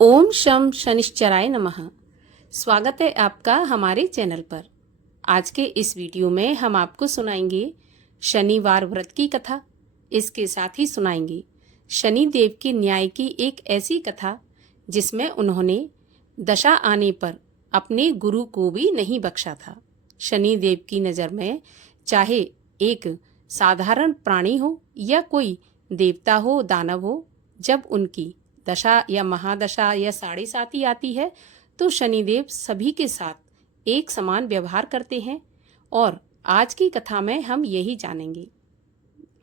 ओम शम शनिश्चराय नमः। स्वागत है आपका हमारे चैनल पर। आज के इस वीडियो में हम आपको सुनाएंगे शनिवार व्रत की कथा। इसके साथ ही सुनाएंगे शनि देव के न्याय की एक ऐसी कथा जिसमें उन्होंने दशा आने पर अपने गुरु को भी नहीं बख्शा था। शनि देव की नज़र में चाहे एक साधारण प्राणी हो या कोई देवता हो, दानव हो, जब उनकी दशा या महादशा या साढ़े साती आती है तो शनिदेव सभी के साथ एक समान व्यवहार करते हैं। और आज की कथा में हम यही जानेंगे।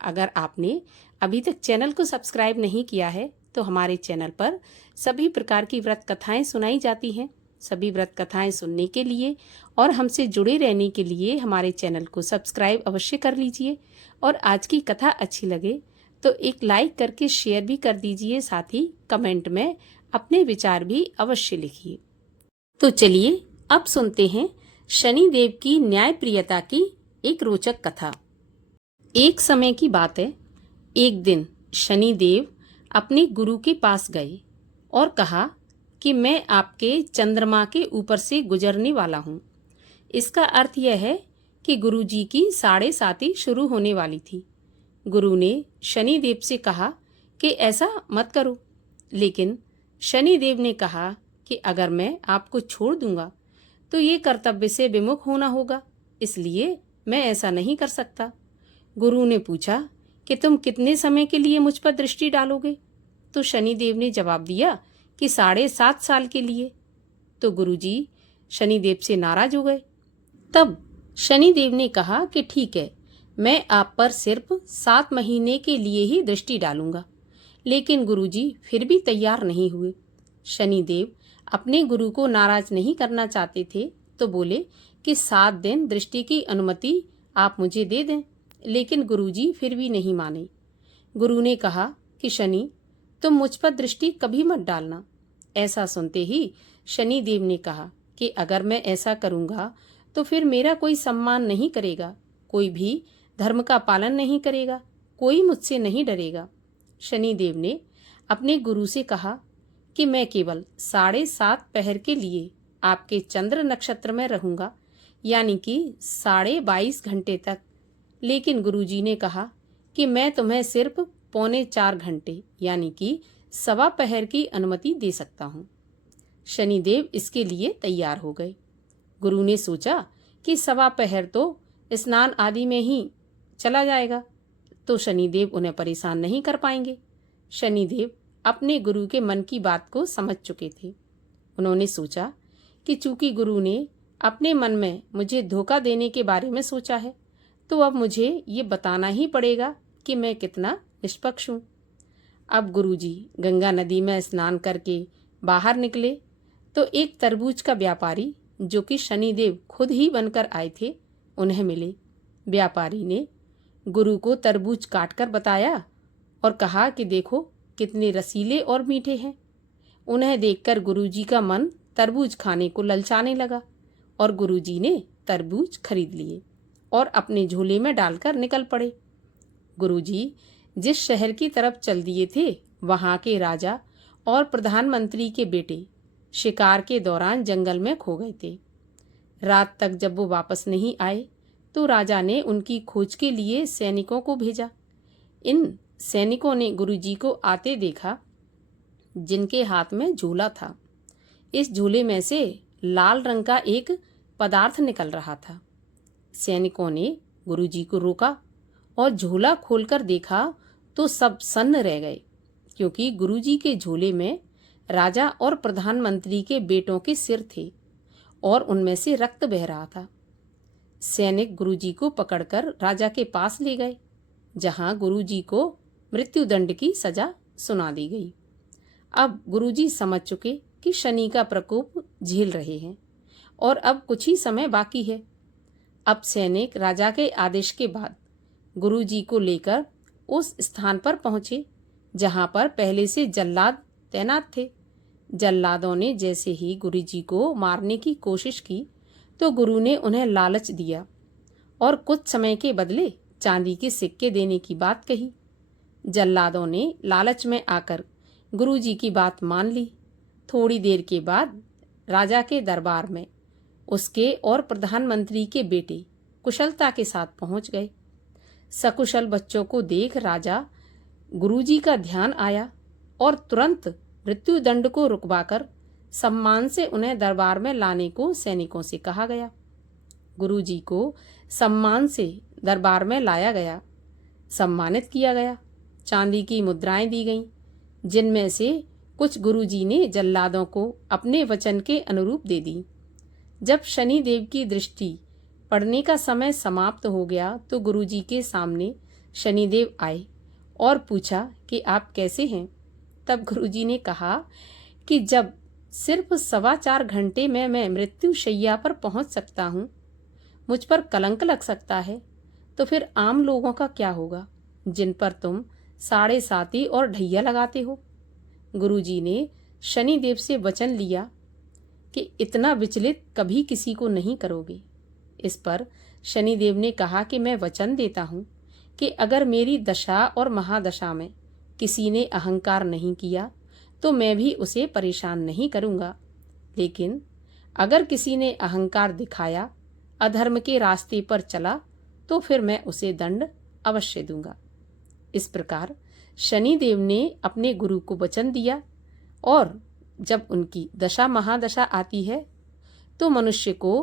अगर आपने अभी तक चैनल को सब्सक्राइब नहीं किया है तो हमारे चैनल पर सभी प्रकार की व्रत कथाएं सुनाई जाती हैं। सभी व्रत कथाएं सुनने के लिए और हमसे जुड़े रहने के लिए हमारे चैनल को सब्सक्राइब अवश्य कर लीजिए। और आज की कथा अच्छी लगे तो एक लाइक करके शेयर भी कर दीजिए, साथ ही कमेंट में अपने विचार भी अवश्य लिखिए। तो चलिए अब सुनते हैं शनि देव की न्यायप्रियता की एक रोचक कथा। एक समय की बात है, एक दिन शनि देव अपने गुरु के पास गए और कहा कि मैं आपके चंद्रमा के ऊपर से गुजरने वाला हूँ। इसका अर्थ यह है कि गुरु जी की साढ़े साती शुरू होने वाली थी। गुरु ने शनि देव से कहा कि ऐसा मत करो, लेकिन शनि देव ने कहा कि अगर मैं आपको छोड़ दूंगा तो ये कर्तव्य से विमुख होना होगा, इसलिए मैं ऐसा नहीं कर सकता। गुरु ने पूछा कि तुम कितने समय के लिए मुझ पर दृष्टि डालोगे? तो शनि देव ने जवाब दिया कि 7.5 साल के लिए। तो गुरु जी शनि देव से नाराज हो गए। तब शनि देव ने कहा कि ठीक है, मैं आप पर सिर्फ 7 महीने के लिए ही दृष्टि डालूंगा। लेकिन गुरुजी फिर भी तैयार नहीं हुए। शनि देव अपने गुरु को नाराज नहीं करना चाहते थे, तो बोले कि 7 दिन दृष्टि की अनुमति आप मुझे दे दें। लेकिन गुरुजी फिर भी नहीं माने। गुरु ने कहा कि शनि, तुम मुझ पर दृष्टि कभी मत डालना। ऐसा सुनते ही शनि देव ने कहा कि अगर मैं ऐसा करूंगा तो फिर मेरा कोई सम्मान नहीं करेगा, कोई भी धर्म का पालन नहीं करेगा, कोई मुझसे नहीं डरेगा। शनि देव ने अपने गुरु से कहा कि मैं केवल 7.5 पहर के लिए आपके चंद्र नक्षत्र में रहूंगा, यानी कि 22.5 घंटे तक। लेकिन गुरुजी ने कहा कि मैं तुम्हें सिर्फ 3.25 घंटे यानी कि सवा पहर की अनुमति दे सकता हूँ। शनिदेव इसके लिए तैयार हो गए। गुरु ने सोचा कि सवा पहर तो स्नान आदि में ही चला जाएगा, तो शनिदेव उन्हें परेशान नहीं कर पाएंगे। शनिदेव अपने गुरु के मन की बात को समझ चुके थे। उन्होंने सोचा कि चूंकि गुरु ने अपने मन में मुझे धोखा देने के बारे में सोचा है, तो अब मुझे ये बताना ही पड़ेगा कि मैं कितना निष्पक्ष हूँ। अब गुरुजी गंगा नदी में स्नान करके बाहर निकले तो एक तरबूज का व्यापारी, जो कि शनिदेव खुद ही बनकर आए थे, उन्हें मिले। व्यापारी ने गुरु को तरबूज काटकर बताया और कहा कि देखो कितने रसीले और मीठे हैं। उन्हें देखकर गुरुजी का मन तरबूज खाने को ललचाने लगा और गुरुजी ने तरबूज खरीद लिए और अपने झोले में डालकर निकल पड़े। गुरुजी जिस शहर की तरफ चल दिए थे, वहां के राजा और प्रधानमंत्री के बेटे शिकार के दौरान जंगल में खो गए थे। रात तक जब वो वापस नहीं आए तो राजा ने उनकी खोज के लिए सैनिकों को भेजा। इन सैनिकों ने गुरुजी को आते देखा, जिनके हाथ में झोला था। इस झोले में से लाल रंग का एक पदार्थ निकल रहा था। सैनिकों ने गुरुजी को रोका और झोला खोलकर देखा तो सब सन्न रह गए, क्योंकि गुरुजी के झोले में राजा और प्रधानमंत्री के बेटों के सिर थे और उनमें से रक्त बह रहा था। सैनिक गुरुजी को पकड़कर राजा के पास ले गए, जहां गुरुजी को मृत्युदंड की सजा सुना दी गई। अब गुरुजी समझ चुके कि शनि का प्रकोप झेल रहे हैं और अब कुछ ही समय बाकी है। अब सैनिक राजा के आदेश के बाद गुरुजी को लेकर उस स्थान पर पहुंचे जहां पर पहले से जल्लाद तैनात थे। जल्लादों ने जैसे ही गुरुजी को मारने की कोशिश की तो गुरु ने उन्हें लालच दिया और कुछ समय के बदले चांदी के सिक्के देने की बात कही। जल्लादों ने लालच में आकर गुरुजी की बात मान ली थोड़ी देर के बाद राजा के दरबार में उसके और प्रधानमंत्री के बेटे कुशलता के साथ पहुंच गए। सकुशल बच्चों को देख राजा गुरुजी का ध्यान आया और तुरंत मृत्युदंड को रुकवाकर सम्मान से उन्हें दरबार में लाने को सैनिकों से कहा गया। गुरुजी को सम्मान से दरबार में लाया गया, सम्मानित किया गया। चांदी की मुद्राएं दी गईं, जिनमें से कुछ गुरुजी ने जल्लादों को अपने वचन के अनुरूप दे दी। जब शनिदेव की दृष्टि पड़ने का समय समाप्त हो गया तो गुरुजी के सामने शनिदेव आए और पूछा कि आप कैसे हैं। तब गुरुजी ने कहा कि जब सिर्फ 4.25 घंटे में मैं मृत्यु शैया पर पहुंच सकता हूं, मुझ पर कलंक लग सकता है, तो फिर आम लोगों का क्या होगा जिन पर तुम 7.5 और ढैया लगाते हो। गुरुजी ने शनिदेव से वचन लिया कि इतना विचलित कभी किसी को नहीं करोगे। इस पर शनिदेव ने कहा कि मैं वचन देता हूँ कि अगर मेरी दशा और महादशा में किसी ने अहंकार नहीं किया तो मैं भी उसे परेशान नहीं करूँगा, लेकिन अगर किसी ने अहंकार दिखाया, अधर्म के रास्ते पर चला, तो फिर मैं उसे दंड अवश्य दूंगा। इस प्रकार शनिदेव ने अपने गुरु को वचन दिया और जब उनकी दशा महादशा आती है तो मनुष्य को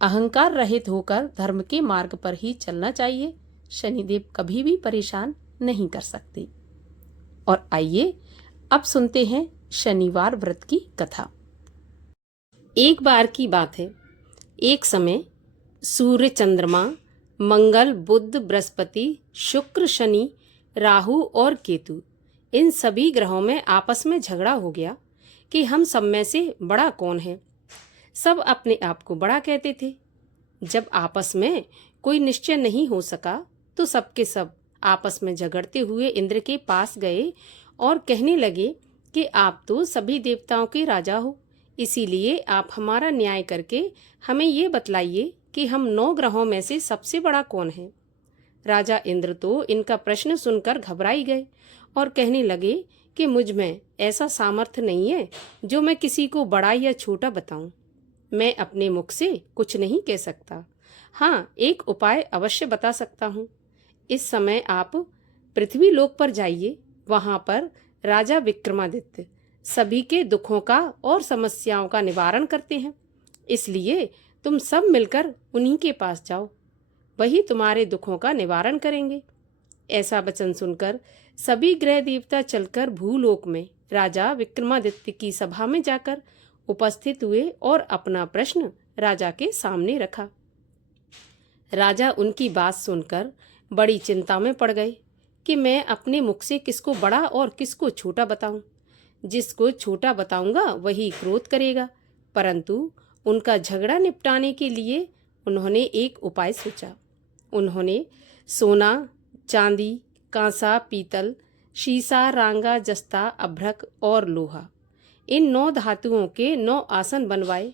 अहंकार रहित होकर धर्म के मार्ग पर ही चलना चाहिए। शनिदेव कभी भी परेशान नहीं कर सकते। और आइए अब सुनते हैं शनिवार व्रत की कथा। एक बार की बात है, एक समय सूर्य, चंद्रमा, मंगल, बुध, बृहस्पति, शुक्र, शनि, राहु और केतु, इन सभी ग्रहों में आपस में झगड़ा हो गया कि हम सब में से बड़ा कौन है। सब अपने आप को बड़ा कहते थे। जब आपस में कोई निश्चय नहीं हो सका तो सबके सब आपस में झगड़ते हुए इंद्र के पास गए और कहने लगे कि आप तो सभी देवताओं के राजा हो, इसीलिए आप हमारा न्याय करके हमें ये बतलाइए कि हम 9 ग्रहों में से सबसे बड़ा कौन है। राजा इंद्र तो इनका प्रश्न सुनकर घबराई गए और कहने लगे कि मुझ में ऐसा सामर्थ्य नहीं है जो मैं किसी को बड़ा या छोटा बताऊं। मैं अपने मुख से कुछ नहीं कह सकता। हाँ, एक उपाय अवश्य बता सकता हूँ। इस समय आप पृथ्वी लोक पर जाइए, वहां पर राजा विक्रमादित्य सभी के दुखों का और समस्याओं का निवारण करते हैं, इसलिए तुम सब मिलकर उन्हीं के पास जाओ, वही तुम्हारे दुखों का निवारण करेंगे। ऐसा वचन सुनकर सभी ग्रह देवता चलकर भूलोक में राजा विक्रमादित्य की सभा में जाकर उपस्थित हुए और अपना प्रश्न राजा के सामने रखा। राजा उनकी बात सुनकर बड़ी चिंता में पड़ गए कि मैं अपने मुख से किसको बड़ा और किसको छोटा बताऊं। जिसको छोटा बताऊंगा वही क्रोध करेगा, परंतु उनका झगड़ा निपटाने के लिए उन्होंने एक उपाय सोचा। उन्होंने सोना, चांदी, कांसा, पीतल, शीशा, रांगा, जस्ता, अभ्रक और लोहा, इन 9 धातुओं के 9 आसन बनवाए।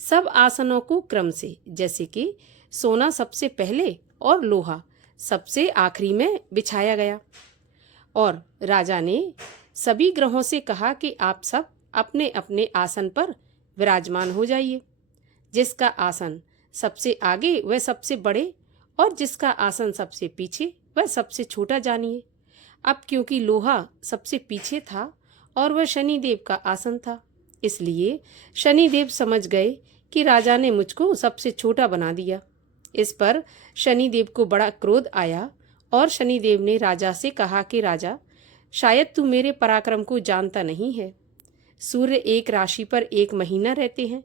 सब आसनों को क्रम से, जैसे कि सोना सबसे पहले और लोहा सबसे आखिरी में बिछाया गया। और राजा ने सभी ग्रहों से कहा कि आप सब अपने अपने आसन पर विराजमान हो जाइए। जिसका आसन सबसे आगे वह सबसे बड़े और जिसका आसन सबसे पीछे वह सबसे छोटा जानिए। अब क्योंकि लोहा सबसे पीछे था और वह शनिदेव का आसन था, इसलिए शनिदेव समझ गए कि राजा ने मुझको सबसे छोटा बना दिया। इस पर शनिदेव को बड़ा क्रोध आया और शनिदेव ने राजा से कहा कि राजा, शायद तू मेरे पराक्रम को जानता नहीं है। सूर्य एक राशि पर 1 महीना रहते हैं,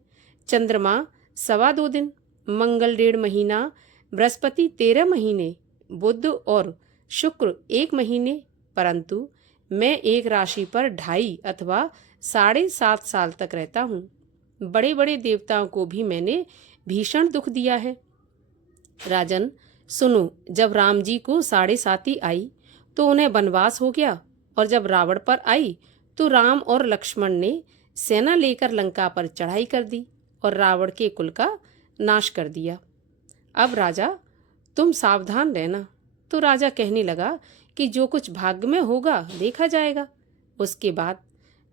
चंद्रमा 2.25 दिन, मंगल 1.5 महीना, बृहस्पति 13 महीने, बुध और शुक्र 1 महीने, परंतु मैं एक राशि पर 2.5 अथवा 7.5 साल तक रहता हूँ। बड़े बड़े देवताओं को भी मैंने भीषण दुख दिया है। राजन सुनो, जब राम जी को 7.5 आई तो उन्हें वनवास हो गया, और जब रावण पर आई तो राम और लक्ष्मण ने सेना लेकर लंका पर चढ़ाई कर दी और रावण के कुल का नाश कर दिया। अब राजा तुम सावधान रहना। तो राजा कहने लगा कि जो कुछ भाग्य में होगा देखा जाएगा। उसके बाद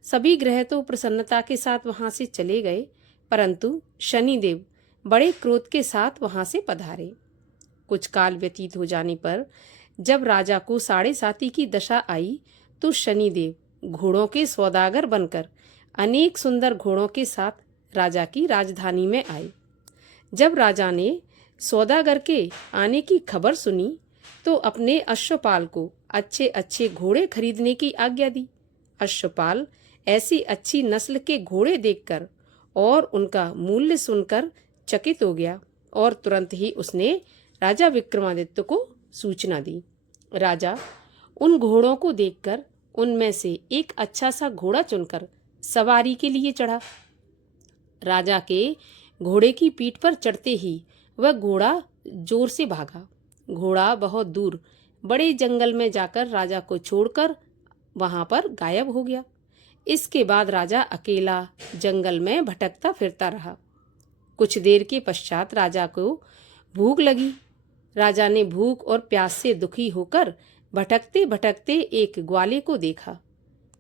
सभी ग्रह तो प्रसन्नता के साथ वहां से चले गए, परंतु शनिदेव बड़े क्रोध के साथ वहां से पधारे। कुछ काल व्यतीत हो जाने पर जब राजा को 7.5 की दशा आई तो शनिदेव घोड़ों के सौदागर बनकर अनेक सुंदर घोड़ों के साथ राजा की राजधानी में आए। जब राजा ने सौदागर के आने की खबर सुनी तो अपने अश्वपाल को अच्छे अच्छे घोड़े खरीदने की आज्ञा दी। अश्वपाल ऐसी अच्छी नस्ल के घोड़े देखकर और उनका मूल्य सुनकर चकित हो गया और तुरंत ही उसने राजा विक्रमादित्य को सूचना दी। राजा उन घोड़ों को देखकर उनमें से एक अच्छा सा घोड़ा चुनकर सवारी के लिए चढ़ा। राजा के घोड़े की पीठ पर चढ़ते ही वह घोड़ा जोर से भागा। घोड़ा बहुत दूर बड़े जंगल में जाकर राजा को छोड़कर वहां पर गायब हो गया। इसके बाद राजा अकेला जंगल में भटकता फिरता रहा। कुछ देर के पश्चात राजा को भूख लगी। राजा ने भूख और प्यास से दुखी होकर भटकते भटकते एक ग्वाले को देखा।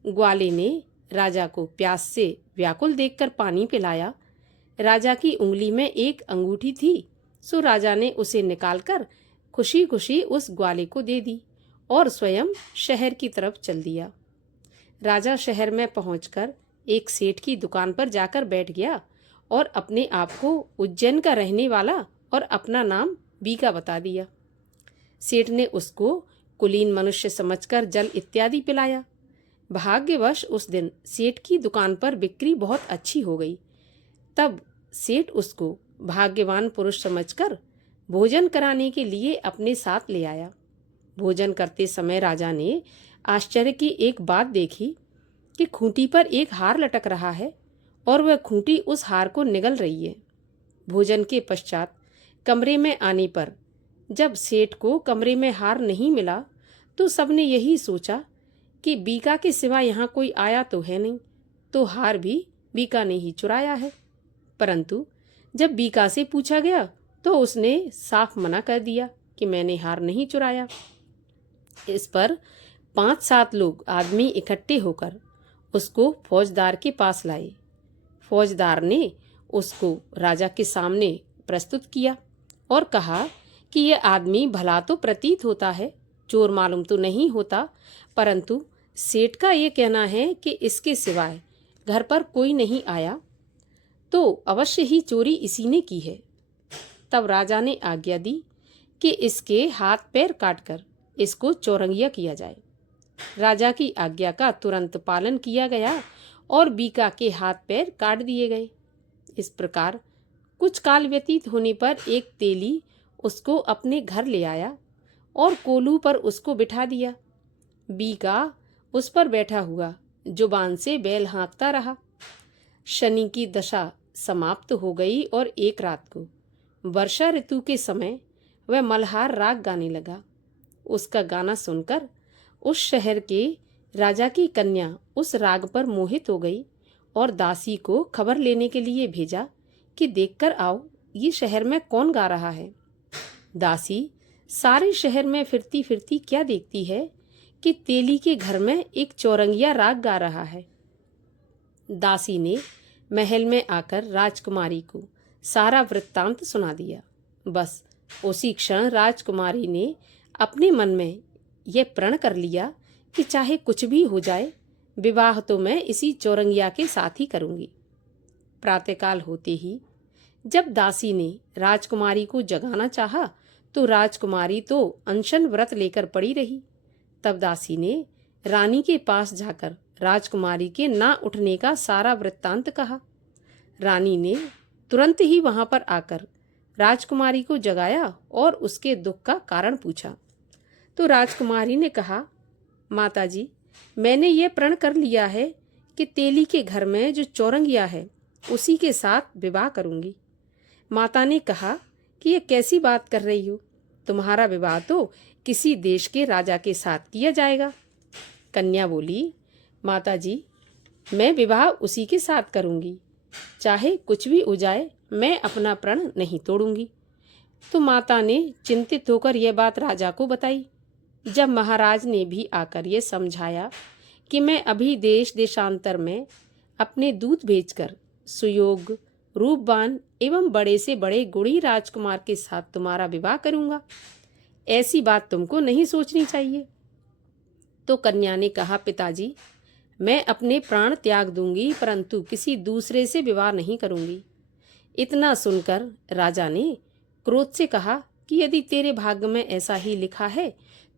ग्वाले ने राजा को प्यास से व्याकुल देखकर पानी पिलाया। राजा की उंगली में एक अंगूठी थी, सो राजा ने उसे निकालकर खुशी खुशी उस ग्वाले को दे दी और स्वयं शहर की तरफ चल दिया। राजा शहर में पहुंचकर एक सेठ की दुकान पर जाकर बैठ गया और अपने आप को उज्जैन का रहने वाला और अपना नाम बीका बता दिया। सेठ ने उसको कुलीन मनुष्य समझकर जल इत्यादि पिलाया। भाग्यवश उस दिन सेठ की दुकान पर बिक्री बहुत अच्छी हो गई। तब सेठ उसको भाग्यवान पुरुष समझकर भोजन कराने के लिए अपने साथ ले आया। भोजन करते समय राजा ने आश्चर्य की एक बात देखी कि खूंटी पर एक हार लटक रहा है और वह खूंटी उस हार को निगल रही है। भोजन के पश्चात कमरे में आने पर जब सेठ को कमरे में हार नहीं मिला तो सबने यही सोचा कि बीका के सिवा यहाँ कोई आया तो है नहीं, तो हार भी बीका ने ही चुराया है। परंतु जब बीका से पूछा गया तो उसने साफ मना कर दिया कि मैंने हार नहीं चुराया। इस पर 5-7 लोग आदमी इकट्ठे होकर उसको फौजदार के पास लाए। फौजदार ने उसको राजा के सामने प्रस्तुत किया और कहा कि यह आदमी भला तो प्रतीत होता है, चोर मालूम तो नहीं होता, परंतु सेठ का ये कहना है कि इसके सिवाय घर पर कोई नहीं आया, तो अवश्य ही चोरी इसी ने की है। तब राजा ने आज्ञा दी कि इसके हाथ पैर काटकर इसको चौरंगिया किया जाए। राजा की आज्ञा का तुरंत पालन किया गया और बीका के हाथ पैर काट दिए गए। इस प्रकार कुछ काल व्यतीत होने पर एक तेली उसको अपने घर ले आया और कोलू पर उसको बिठा दिया। बीका उस पर बैठा हुआ जुबान से बैल हाँकता रहा। शनि की दशा समाप्त हो गई और एक रात को वर्षा ऋतु के समय वह मल्हार राग गाने लगा। उसका गाना सुनकर उस शहर के राजा की कन्या उस राग पर मोहित हो गई और दासी को खबर लेने के लिए भेजा कि देखकर आओ ये शहर में कौन गा रहा है। दासी सारे शहर में फिरती फिरती क्या देखती है कि तेली के घर में एक चौरंगिया राग गा रहा है। दासी ने महल में आकर राजकुमारी को सारा वृत्तांत सुना दिया। बस उसी क्षण राजकुमारी ने अपने मन में यह प्रण कर लिया कि चाहे कुछ भी हो जाए, विवाह तो मैं इसी चौरंगिया के साथ ही करूंगी। प्रातःकाल होते ही जब दासी ने राजकुमारी को जगाना चाहा तो राजकुमारी तो अनशन व्रत लेकर पड़ी रही। तब दासी ने रानी के पास जाकर राजकुमारी के ना उठने का सारा वृत्तांत कहा। रानी ने तुरंत ही वहां पर आकर राजकुमारी को जगाया और उसके दुख का कारण पूछा। तो राजकुमारी ने कहा, माताजी, मैंने ये प्रण कर लिया है कि तेली के घर में जो चौरंगिया है उसी के साथ विवाह करूंगी। माता ने कहा कि ये कैसी बात कर रही हो, तुम्हारा विवाह तो किसी देश के राजा के साथ किया जाएगा। कन्या बोली, माताजी, मैं विवाह उसी के साथ करूंगी, चाहे कुछ भी हो जाए, मैं अपना प्रण नहीं तोड़ूंगी। तो माता ने चिंतित होकर यह बात राजा को बताई। जब महाराज ने भी आकर यह समझाया कि मैं अभी देश देशांतर में अपने दूत भेजकर सुयोग्य, रूपवान एवं बड़े से बड़े गुणी राजकुमार के साथ तुम्हारा विवाह करूंगा। ऐसी बात तुमको नहीं सोचनी चाहिए। तो कन्या ने कहा, पिताजी, मैं अपने प्राण त्याग दूंगी, परंतु किसी दूसरे से विवाह नहीं करूंगी। इतना सुनकर राजा ने क्रोध से कहा कि यदि तेरे भाग्य में ऐसा ही लिखा है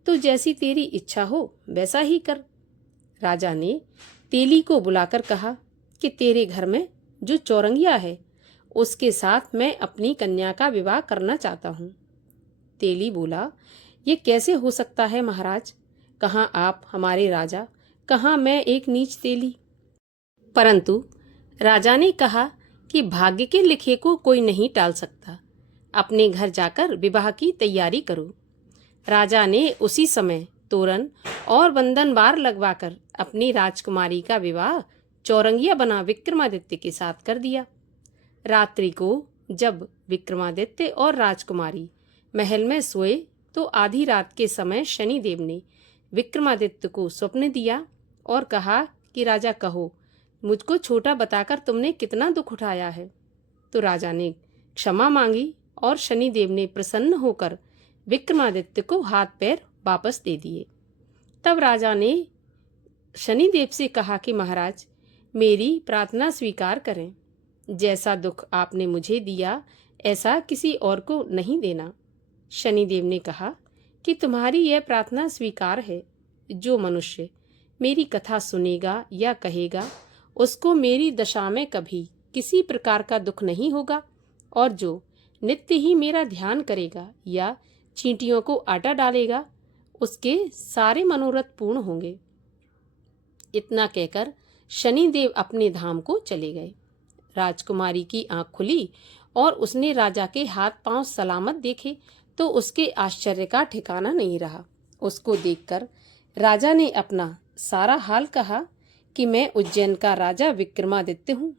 तो जैसी तेरी इच्छा हो वैसा ही कर। राजा ने तेली को बुलाकर कहा कि तेरे घर में जो चौरंगिया है उसके साथ मैं अपनी कन्या का विवाह करना चाहता हूँ। तेली बोला, ये कैसे हो सकता है महाराज? कहाँ आप हमारे राजा, कहाँ मैं एक नीच तेली। परंतु राजा ने कहा कि भाग्य के लिखे को कोई नहीं टाल सकता। अपने घर जाकर विवाह की तैयारी करो। राजा ने उसी समय तोरण और बंधनवार लगवाकर अपनी राजकुमारी का विवाह चौरंगिया बना विक्रमादित्य के साथ कर दिया। रात्रि को जब विक्रमादित्य और राजकुमारी महल में सोए तो आधी रात के समय शनिदेव ने विक्रमादित्य को स्वप्न दिया और कहा कि राजा, कहो मुझको छोटा बताकर तुमने कितना दुख उठाया है। तो राजा ने क्षमा मांगी और शनिदेव ने प्रसन्न होकर विक्रमादित्य को हाथ पैर वापस दे दिए। तब राजा ने शनिदेव से कहा कि महाराज, मेरी प्रार्थना स्वीकार करें। जैसा दुख आपने मुझे दिया ऐसा किसी और को नहीं देना। शनिदेव ने कहा कि तुम्हारी यह प्रार्थना स्वीकार है। जो मनुष्य मेरी कथा सुनेगा या कहेगा उसको मेरी दशा में कभी किसी प्रकार का दुख नहीं होगा, और जो नित्य ही मेरा ध्यान करेगा या चींटियों को आटा डालेगा उसके सारे मनोरथ पूर्ण होंगे। इतना कहकर शनिदेव अपने धाम को चले गए। राजकुमारी की आंख खुली और उसने राजा के हाथ पांव सलामत देखे तो उसके आश्चर्य का ठिकाना नहीं रहा। उसको देखकर राजा ने अपना सारा हाल कहा कि मैं उज्जैन का राजा विक्रमादित्य हूँ।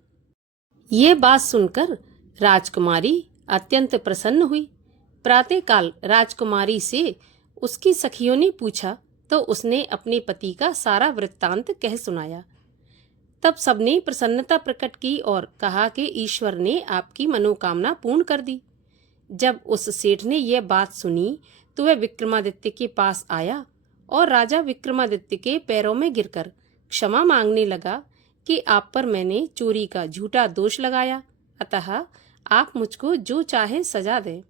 ये बात सुनकर राजकुमारी अत्यंत प्रसन्न हुई। प्रातःकाल राजकुमारी से उसकी सखियों ने पूछा तो उसने अपने पति का सारा वृत्तांत कह सुनाया। तब सबने प्रसन्नता प्रकट की और कहा कि ईश्वर ने आपकी मनोकामना पूर्ण कर दी। जब उस सेठ ने यह बात सुनी तो वह विक्रमादित्य के पास आया और राजा विक्रमादित्य के पैरों में गिरकर क्षमा मांगने लगा कि आप पर मैंने चोरी का झूठा दोष लगाया, अतः आप मुझको जो चाहे सजा दें।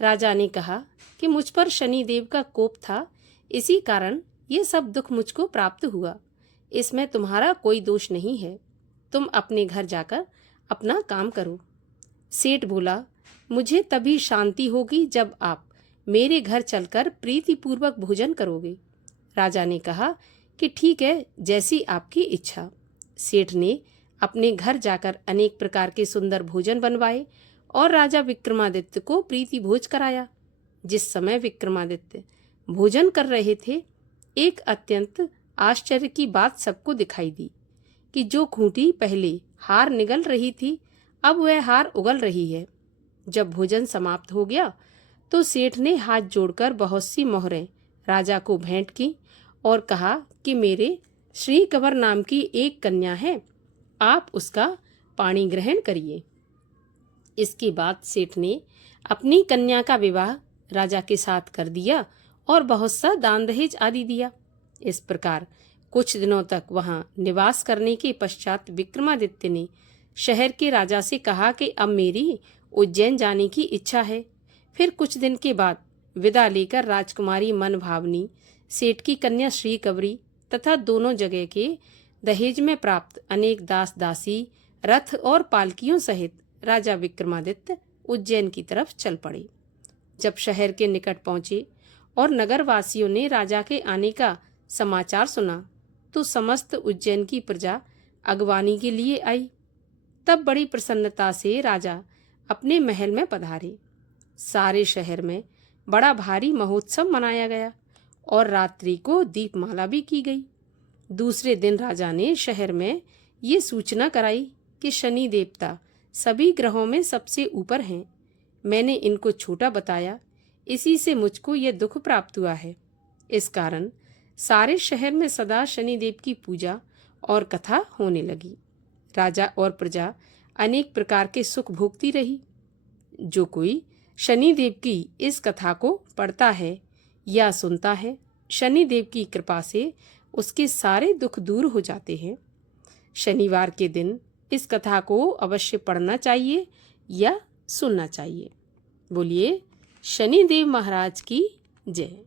राजा ने कहा कि मुझ पर शनिदेव का कोप था, इसी कारण ये सब दुख मुझको प्राप्त हुआ। इसमें तुम्हारा कोई दोष नहीं है। तुम अपने घर जाकर अपना काम करो। सेठ बोला, मुझे तभी शांति होगी जब आप मेरे घर चलकर प्रीतिपूर्वक भोजन करोगे। राजा ने कहा कि ठीक है, जैसी आपकी इच्छा। सेठ ने अपने घर जाकर अनेक प्रकार के सुंदर भोजन बनवाए और राजा विक्रमादित्य को प्रीति भोज कराया। जिस समय विक्रमादित्य भोजन कर रहे थे, एक अत्यंत आश्चर्य की बात सबको दिखाई दी कि जो खूंटी पहले हार निगल रही थी अब वह हार उगल रही है। जब भोजन समाप्त हो गया तो सेठ ने हाथ जोड़कर बहुत सी मोहरें राजा को भेंट की और कहा कि मेरे श्री कंवर नाम की एक कन्या है, आप उसका पाणी ग्रहण करिए। इसके बाद सेठ ने अपनी कन्या का विवाह राजा के साथ कर दिया और बहुत सा दान दहेज आदि दिया। इस प्रकार कुछ दिनों तक वहां निवास करने के पश्चात विक्रमादित्य ने शहर के राजा से कहा कि अब मेरी उज्जैन जाने की इच्छा है। फिर कुछ दिन के बाद विदा लेकर राजकुमारी मनभावनी, सेठ की कन्या श्रीकवरी तथा दोनों जगह के दहेज में प्राप्त अनेक दास दासी, रथ और पालकियों सहित राजा विक्रमादित्य उज्जैन की तरफ चल पड़े। जब शहर के निकट पहुंचे और नगरवासियों ने राजा के आने का समाचार सुना तो समस्त उज्जैन की प्रजा अगवानी के लिए आई। तब बड़ी प्रसन्नता से राजा अपने महल में पधारे। सारे शहर में बड़ा भारी महोत्सव मनाया गया और रात्रि को दीपमाला भी की गई। दूसरे दिन राजा ने शहर में ये सूचना कराई कि शनि देवता सभी ग्रहों में सबसे ऊपर हैं। मैंने इनको छोटा बताया, इसी से मुझको ये दुख प्राप्त हुआ है। इस कारण सारे शहर में सदा शनिदेव की पूजा और कथा होने लगी। राजा और प्रजा अनेक प्रकार के सुख भोगती रही। जो कोई शनिदेव की इस कथा को पढ़ता है या सुनता है, शनिदेव की कृपा से उसके सारे दुख दूर हो जाते हैं। शनिवार के दिन इस कथा को अवश्य पढ़ना चाहिए या सुनना चाहिए। बोलिए शनिदेव महाराज की जय।